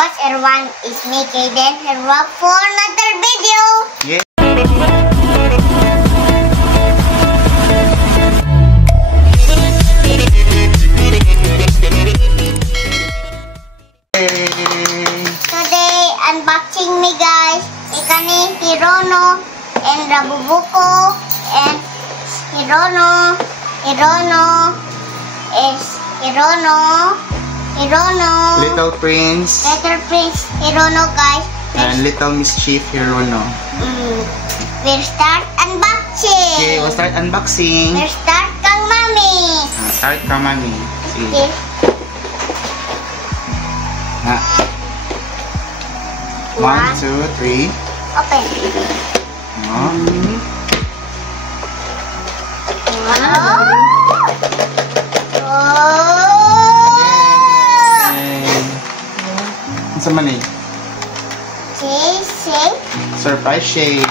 What's everyone? It's me, Kaden, and we're for another video. Yeah. Today, unboxing me guys. Ikani Hirono and Rabubuko and Hirono Little Prince Hirono guys. and Little Mischief Hirono. We'll start unboxing. Okay, we'll start unboxing. We'll start kang mami. Start ka, mami. See. Okay. Na. 1, 2, 3. Open. Oh. Ano sa mani? Surprise shade.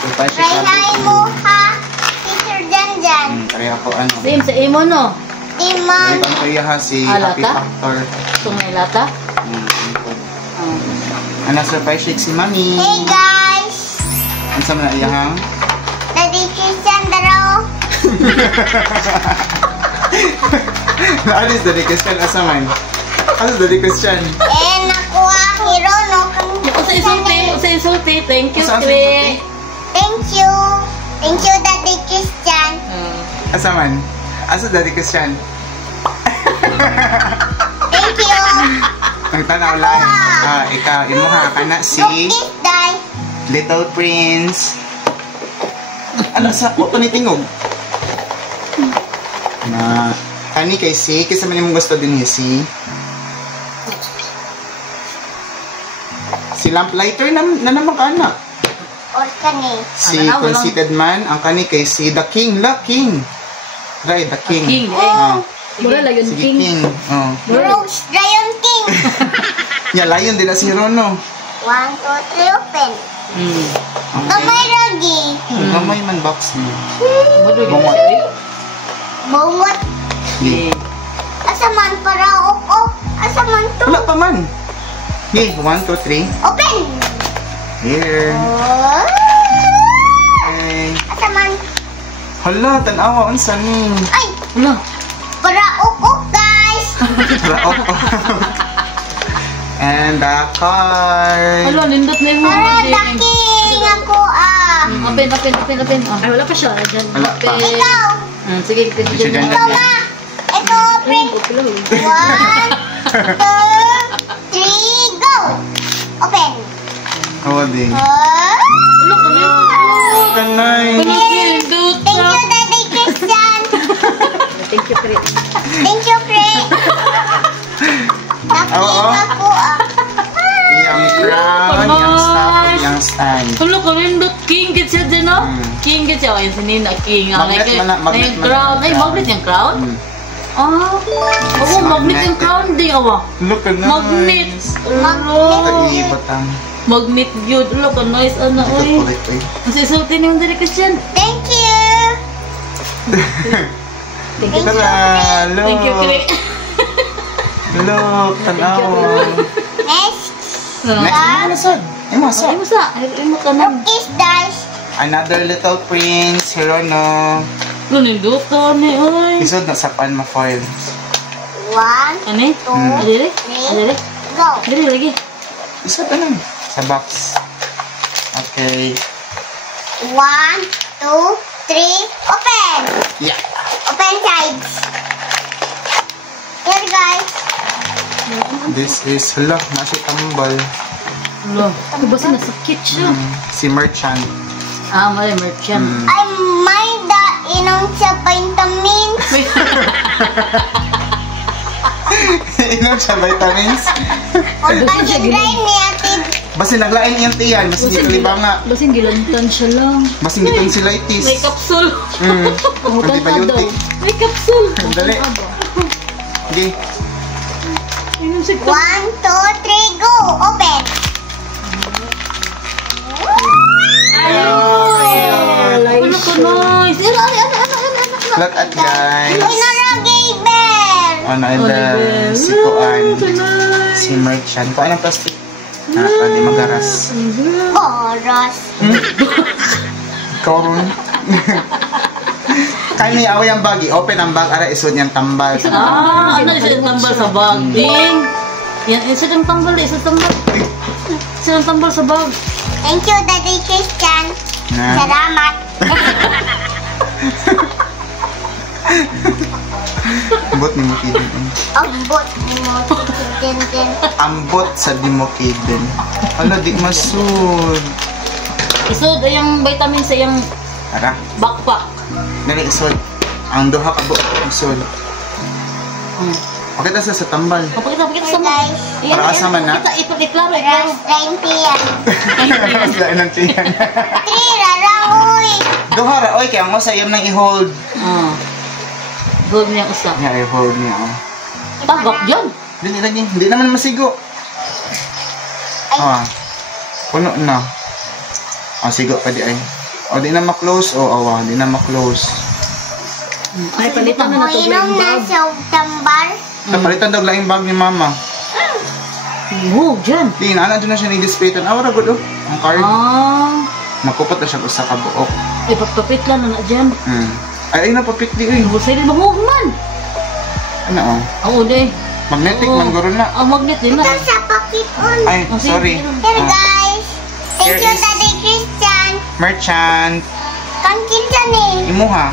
Surprise shade. Try mo ha. Teacher Janjan. Kaya ako ano. Sim, sa imo no? Timon. Kaya ko iya ha si Lata? Happy Factor. Sungay lata? Ano surprise shade si mami? Hey guys. Ano sa mga iyahang? Daddy Christian daraw. Naalis Daddy Christian asa man? Ano Daddy Christian? Nakuha Hirono kang Usa isulti. Thank you, Usa Kri. Thank you. Thank you Daddy Christian. Asa man? Asa Daddy Christian? Thank you. Ang tanaw lang. Ikaw, imuha ka na si Cookies dai. Little Prince. Ano sa ko ni tingog? Na kani kay si kisa man imong gusto din si lamplighter na naman ka anak. Or kani. Si conceited man ang kani kay si the king. Right, the king. King, Mura lang yun, Sige, King. king. Oh. Rose Lion King. Ya, lion din na si Hirono. 1, 2, 3 open. Gamay lagi. Gamay man box mo. Bungot. Bungot. Yeah. Asa man para Asa man to? Wala pa man. Okay, 1, 2, 3. Open. Here. Oh. Okay. Asa man? Hala, tanawa, unsa ni? Ay, Wala. para guys. And the card. Hala, nindot na yung Para daking ako Open. Ay, wala pa siya. Diyan. Wala pa. Open. Ikaw. Sige, Sige, dyan. Ikaw ma. Ito open. 1, 2, 3, go. Open. Oh, di. Oh. Wala ka na yun. Kanay. Nindot Thank na. you, Daddy Christian. Thank you, Kri. Thank you, Craig. Oo. Ako Yang crown, yang staff, yang stand. Wala ka nindot. King git siya dyan, no? King git siya. Ayun, sinina, King. Magnet man. Yung crown. Ay, magnet yung crown? Si Magnet yung magnet. crown. Di, awa. Look ka na. Magnet. Iibatang. Magnet yun. Wala ka, nice. Ano, Ito ay. pulit eh. Ang sisultin yung dali Christian. Thank you. Thank you. Tara, look. Thank you, Kri. Look, tanawa. Next. Next, ano sad? Ay mo sa. Ay mo ka na. Cookies, guys. Another Little Prince, Hirono. Nindot ka ni, ay. Isod na sapan mo foil. 1, Ano eh? Adili? 3, go. Adili lagi. Isod na lang. Sa box. Okay. 1, 2, 3, open. Yeah. Open sides. Here, guys. This is, hala, nasi tambal. Wala. Ako ba siya nasakit siya? Si Merchant. May merchant. Ay, may inom sa vitamins. Inom siya vitamins. O pag-dry ni Ate. Basta naglain iyang tiyan, mas hindi kalibanga. Lasing gilantan siya lang. Mas hindi tonsillitis. May kapsul. Pangutan ka daw. Antibiotic. May kapsul. Dali. Okay. Inom si 1, 2, 3, go. Open. Wala ka nice. Look at guys. Uy, naragay, Bear. Ano, and si Kuan. Si si Merchant. Kung anong plastic? Hindi magaras. Boros. Karon. Kani away ang bag, open ang bag ara isod niyang tambal. Ano siya tambal sa bag? Ding. Yan, isa ng tambal, isa tambal. Isa ng tambal sa bag. Thank you, Daddy Christian. Na. Salamat. Ambot ni mo kiden. Ambot mo. Din. Ambot sa di mo kiden. Ala di masud. Isod ay yung vitamin sa yung Ara, backpack. dali isod. Ang duha ka buok isod. Okay ta sa tambal. Pakita Hey sa mga. guys. Para kasama na. Ito, iklaro. Ras 90 yan. Mas lain ang tiyan. 3 rarang uy. Duha ra oy kay ang usa yun nang i-hold. Gold niya usap. Nya i-hold niya. Oh. Tabak dyan. Dili lagi, hindi naman masigo. Puno na. Sigo pa di ay. O di na ma-close o awa, di na ma-close. Ay, palitan na nato Inom na sa tambar. Napalitan daw laing bag ni mama. Dyan. Di na doon na siya ni-displaytan. Awara gud oh. Ang card. Nakupot na siya usa ka buok. Ipagpapit lang na dyan. Ay napapit di oy. Busay rin mahog man. Ano oh? Ang uli. Magnetic man guro na. Ang magnet din na. Ito sa pakit on. Ay, sorry. Here guys. Thank Here you, is- Daddy Christian. Merchant. Kankinsa ni. Imuha.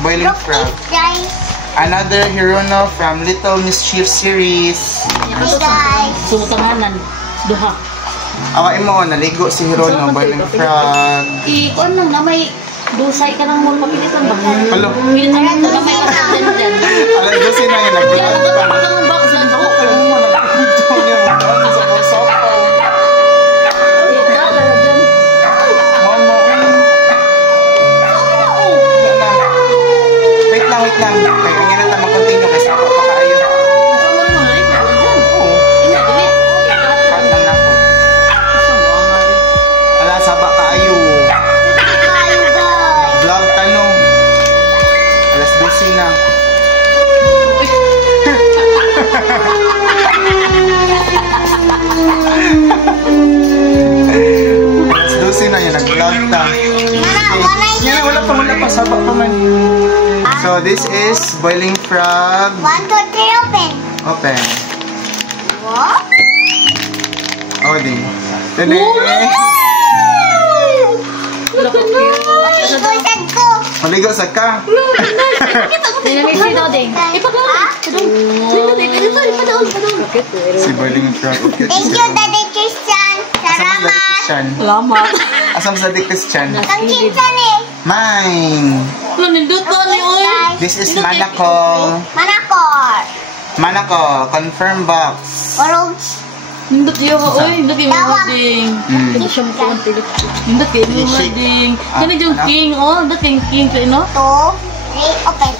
Boiling Look frog. this guys. Another Hirono from Little Mischief series. Hey guys. Sumutanganan. Duha. Awa imo naligo si Hirono boiling frog. Ikuan lang na may dusay ka ng mall papilitan ba? Hello. Pilitan na may pasalan dyan. Alam ko sino yung Yan, nag-vlog pa. nagkakita ng box dyan. Ako mo nag-video niya. Sa Kosovo. Momo. Wait lang. Kaya nga na tayo mag-continue kasi ako pa kaayo. Oo. Cut lang na ako. Ala, saba kaayo. Kayo guys. Vlog tanong. Alas 12 na. Alas 12 na yan, nag-vlog ta. Wala pa, saba pa man. So, this is boiling frog. 1, 2, 3, open. Open. What? Oh, din. Dali. Igusan ko. Maligo sa ka. Si boiling frog. Thank you, Daddy Christian. Salamat. Salamat. Asam sa di Christian. Kankinsa ni. Mine. Nindot pa ni oy. This is Manako. Manakor. Manako, confirm box. Orange. Nindot yo oy, nindot yung Dawag. wedding. Mm. Ito siya mo ang tilit. Nindot yung Shake. wedding. Ah, Yan yung ano? king oh, nindot yung king ko no. 2, 3, open.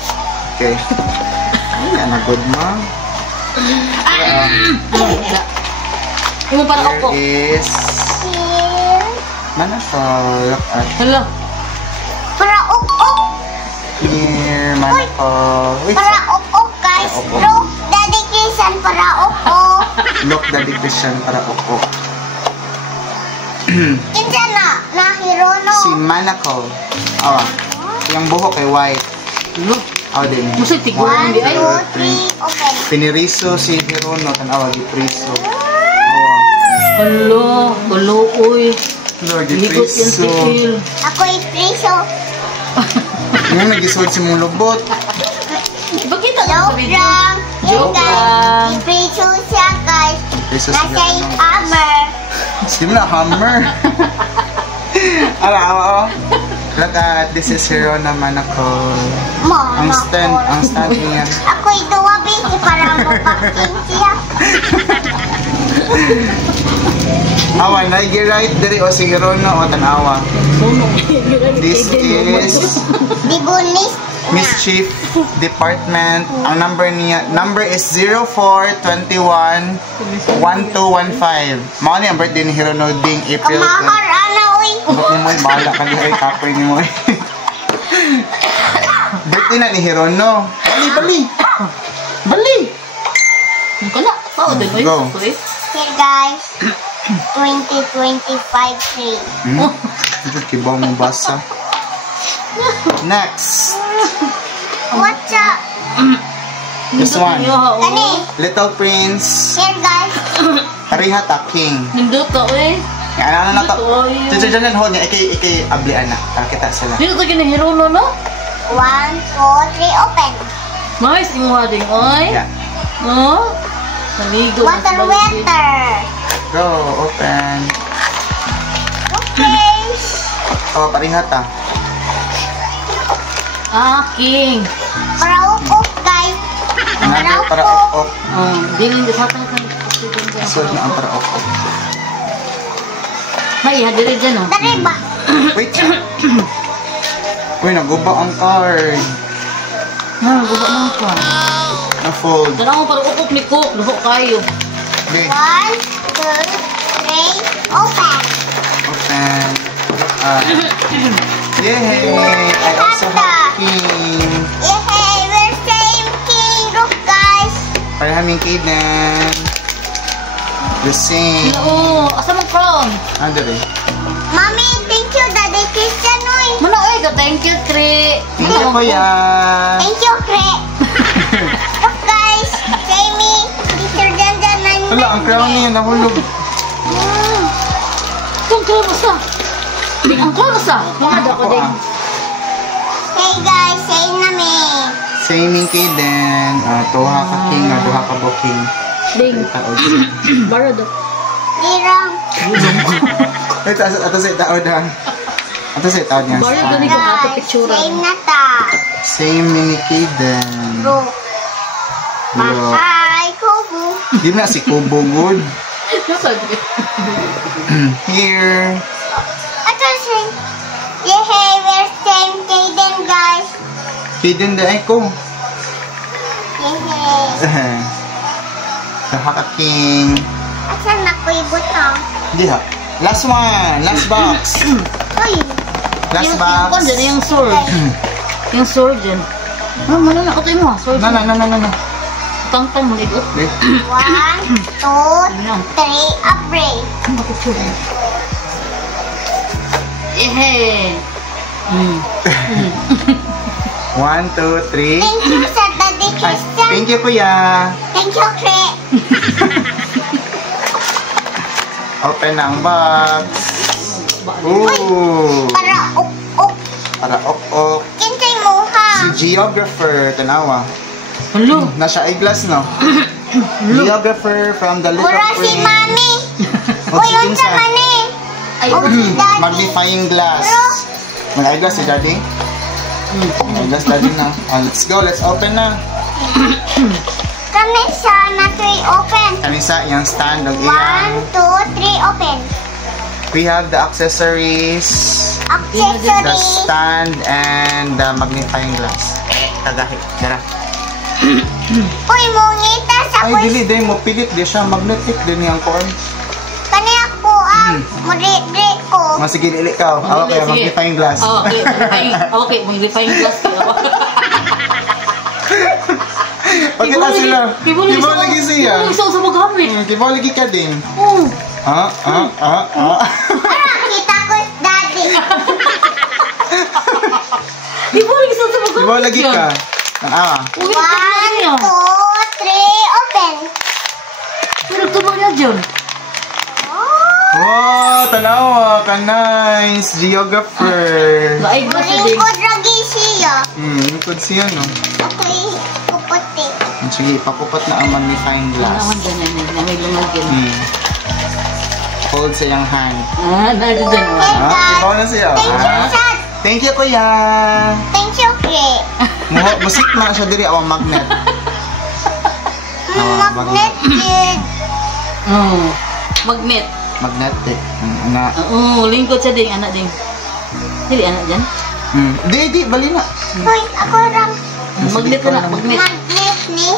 Okay. Yan na good mo. Yung para Here ako. is Here. Manako. Look at Hala. Para up. here. Manako. Wait. Para up, guys. Para up. Look, Daddy Christian, para up. Look, Daddy Christian para upo. Kinsa na Hirono. Si Manako. Awa. Yung buhok ay white. Look. Awa din. Musa tigwa 1, hindi ay. 2, 3, open. Piniriso si Hirono. Tanawa, gipriso. Awa. Hello, oy. Lord, Ligot yan si gipriso. Phil. Ako'y priso. Yung nagisod si mong lubot. Bakit ang sa Joke video? lang. Hey Joke guys. lang. Ipriso siya, guys. Gipriso si Nasa yung Hirono. hammer. Hindi mo na hammer. Awa. Look at, this is Hirona Manako. Ang stand niya. Ako'y duwabi para mapaksin siya. Awa, nag-right diri o si Hirono o tanawa. This is Dibunis. Mischief Department. Ang number is 0421-1215. Mao ni ang birthday ni Hirono ding April 10. Kamahar, ana, uy. Buk ni mo, bahala ka niya, kapoy ni mo. Birthday na ni Hirono. Bali! Yung kana. Oo, din. Ay, Go. gusto ko eh. Here guys, 2025 tree. Kibaw mo basa. Next. What's up? This one. Kani, Little Prince. here guys. Pariha ta king. Nindot ka eh. Ano na to? Ito, ay. Dito dyan hold niya. Ikay ablian na. Kita sila. Dito to kinahiro no, no? 1, 2, 3, open. Nice, yung wading, oy. Yeah. Oh? Naligo. Water, water. Go. Open. Okay. Oh, pariha ta. King. Para ukok guys. Another para ok. Diling di sa atin. Sunod na ang para ok. May hadiri dyan, oh. Dari ba? Wait. Uy, naguba ang card. Guba na ako. Na-fold. Tara mo para ukok ni Cook. Luho kayo. Okay. 1, 2, 3, open. Open. Yay! I also have king. Yay, we're same king. Look guys. Para haming Kaden. The same. Oo, asa mong crown? Andre. Mommy, thank you, Daddy Christian. Uy. Mana, oy, ka thank you, Tri. Thank you, Kuya. Thank you, Kre. Look guys, Jamie, Teacher Janjan, Wala, ang crown niya nahulog. Kung crown asa? Di ang crown asa? Mga ako din. Hey guys, say na me. Same Kaden. Tuha ka king, duha ka booking. Ding. Taod. Barad. Dirang. Ito, ato sa taod ha. Ato sa taod niya. Barad gani ko ato Guys, picture. say na ta. Same mini Kaden. Bro. Bro. Bye, Kubu. Di na si Kubo good. Nasabi. Here. Ato say. Yay, we're same Kaden guys. Kaden da ko. Yay. Duha ka king. Asan na ko ibutang? Di ha. Last one. Last box. Uy. Last Yung box. kwan dyan, yung sword. Yung sword dyan. Mana na, katay mo ha, sword. Na. Tang-tang mo ligot. 1, 2, 3, upgrade. Ano picture? Ehe. 1, 2, 3. Thank you sa Daddy Ay, Christian. thank you, Kuya. Thank you, Kre. Open na ang box. Ooh. Para uk-uk. Para ok-ok. Kinsay mo ha. Si Geographer, tanawa. Hello. Nasa eyeglass, no? Geographer from the Little Mura si Prince. Mami. O, Uy, si yun sa Kinsa. mani. Ay, Oh, si Daddy. Magnifying glass. Mag-eyeglass si Daddy? Eyeglass Daddy na. Let's go, let's open na. Kami sa na 3 open. Kanisa, yung stand ng 1, iyan. 2, 3 open. We have the accessories, the Accessory. stand, and the magnifying glass. Kagahit, dara. Uy, mungita sa Ay, dili, dahil mo pilit, di siya magnetic din yung corn. Kani ako mudri ko. Sige, dili ka. Okay, magnifying glass. Okay, magnifying glass. Pagkita sila. Kibaw lagi siya. Kibaw sa magamit. Kibaw lagi ka din. Oh. Para kita ko si Daddy. Kibaw lagi sa magamit. Kibaw lagi ka. 1, 2, 3 open. Pero tumaw niya dyan. Wow, tanawa ka. Nice. Geographer. Laay glass din. Lingkod lagi siya. Likod siya, no? Okay, kuputi. Sige, pakupat na ang magnifying glass. Ano dyan yan, na may lumagyan. Hold sa iyang hand. Nado dyan. Kibaw na siya. Thank you, Sad. Thank you, Kuya. Thank you, Kre. Musik na siya diri awang magnet. Magnet yun. Magnet. Magnetic. Na. Lingkod sa ding, anak ding. Dili, anak dyan. Di, bali na. Hoy, ako ram. Magnet na, magnet. Magnet ni.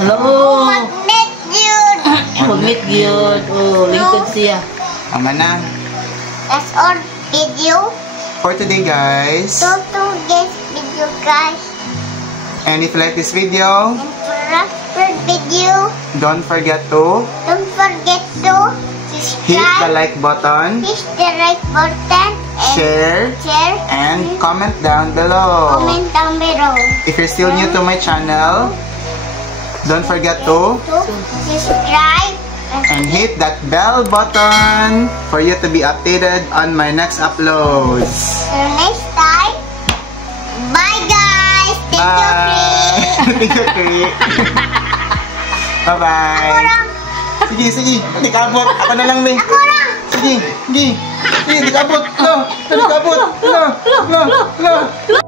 Hello. Magnet yun. Magnet yun. Lingkod siya. Ama na. That's all video. For today, guys. Don't do this video, guys. And if you like this video, And for us to upload video. Don't forget to Don't forget to hit the subscribe, like button, hit the like button, and share, share, and comment down below. comment down below. If you're still new to my channel, don't forget to To subscribe and hit that bell button for you to be updated on my next uploads. till next time. Bye guys. Thank you, Chris. Thank you, Kri. Bye-bye. Ako lang. Sige. Hindi ka abot. Ako na lang, May. Ako lang. Sige. Hindi ka abot. No. Hindi ka abot. No.